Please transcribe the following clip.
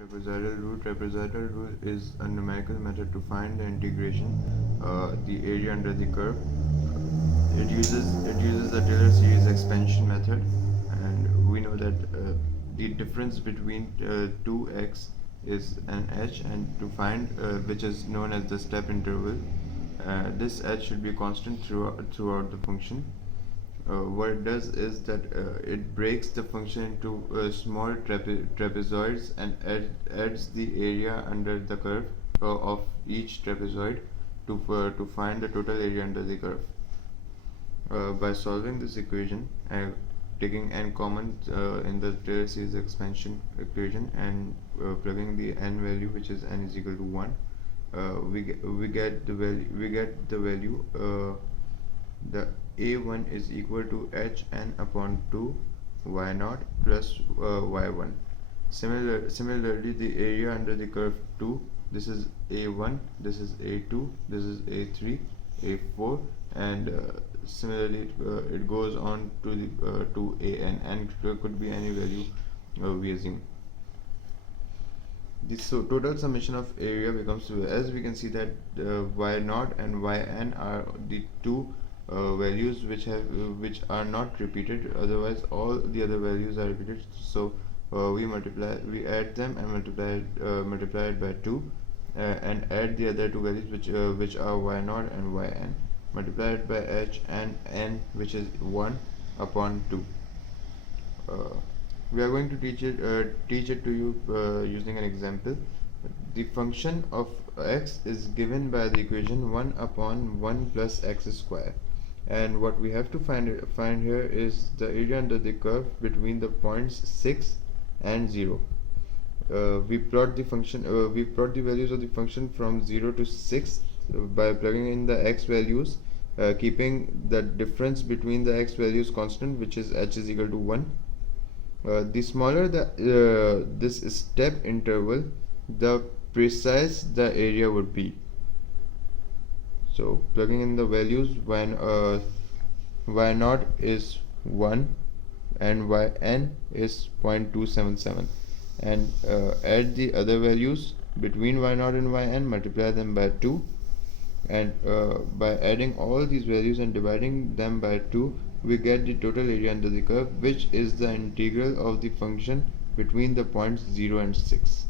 Trapezoidal rule. Trapezoidal rule is a numerical method to find the integration, the area under the curve. It uses the Taylor series expansion method, and we know that the difference between 2x is an h, and to find which is known as the step interval, this h should be constant throughout the function. What it does is that it breaks the function into small trapezoids and adds the area under the curve of each trapezoid to find the total area under the curve. By solving this equation, taking n common in the Taylor series expansion equation and plugging the n value, which is n is equal to 1, we get the value the a1 is equal to hn upon 2 y0 plus y1. Similarly, the area under the curve 2, this is a1, this is a2, this is a3, a4, and similarly it goes on to an, and could be any value we assume. The total summation of area becomes, as we can see, that y0 and yn are the two values which are not repeated, otherwise all the other values are repeated. So we add them and multiply it by 2, and add the other two values which are y0 and yn, multiply it by h and n, which is 1 upon 2. We are going to teach it to you using an example. The function of x is given by the equation 1 upon 1 plus x square, and what we have to find here is the area under the curve between the points 6 and 0. We plot the values of the function from 0 to 6 by plugging in the x values, keeping the difference between the x values constant, which is h is equal to 1. The smaller this step interval, the precise the area would be. So plugging in the values, when y0 is 1 and yn is 0.277, and add the other values between y0 and yn, multiply them by 2, and by adding all these values and dividing them by 2, we get the total area under the curve, which is the integral of the function between the points 0 and 6.